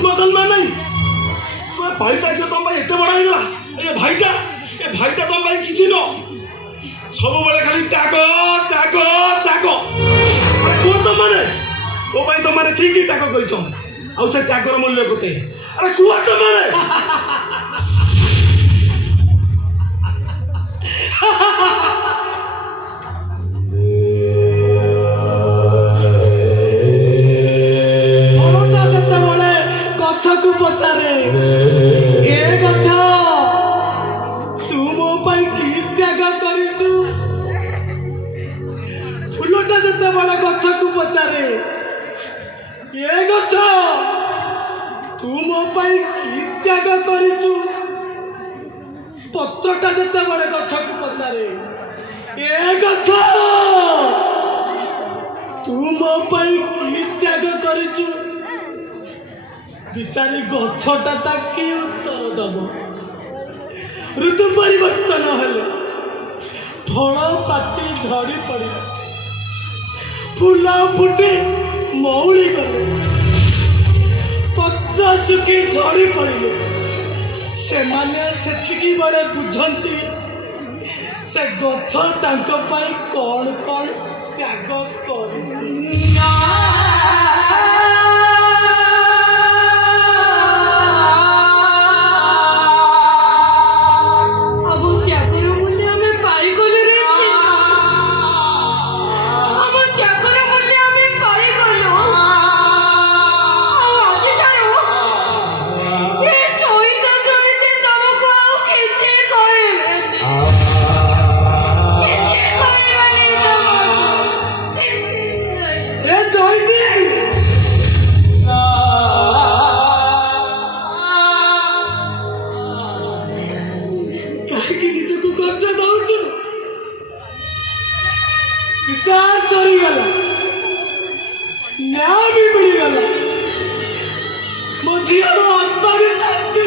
आत्मसम्मान नहीं भाईटा से तुम एत बड़ा होगा ये भाईटा तुम किसी न सब बड़े खाली त्याग त्याग त्याग अरे कौन तुम मैंने वो भाई तुम मैंने ठीक ही त्याग कर से त्यागर मूल्य कोते अरे कुआ तुम मैंने गछकु पचारे ए गछ तू मो पाई की त्याग करिछु फुलटा जते बड़ा गछकु पचारे ए गछ तू मो पाई की त्याग करिछु पत्रटा जते बड़ा गछकु पचारे ए गछ तू मो पाई की त्याग करिछु बिचारी गछटा ताकि उत्तर दब ऋतु परिवर्तन हेले फल पाचि झड़ी पड़ फूल फुटी मौली गले पत्र सुखी झड़ी पड़े से माने सेतिकी बड़े बुझंती से गछ तांको पाई कौन कौन त्याग कर विचार सरी गला न्याय भी मिल गला मो झीर आत्मा भी शांति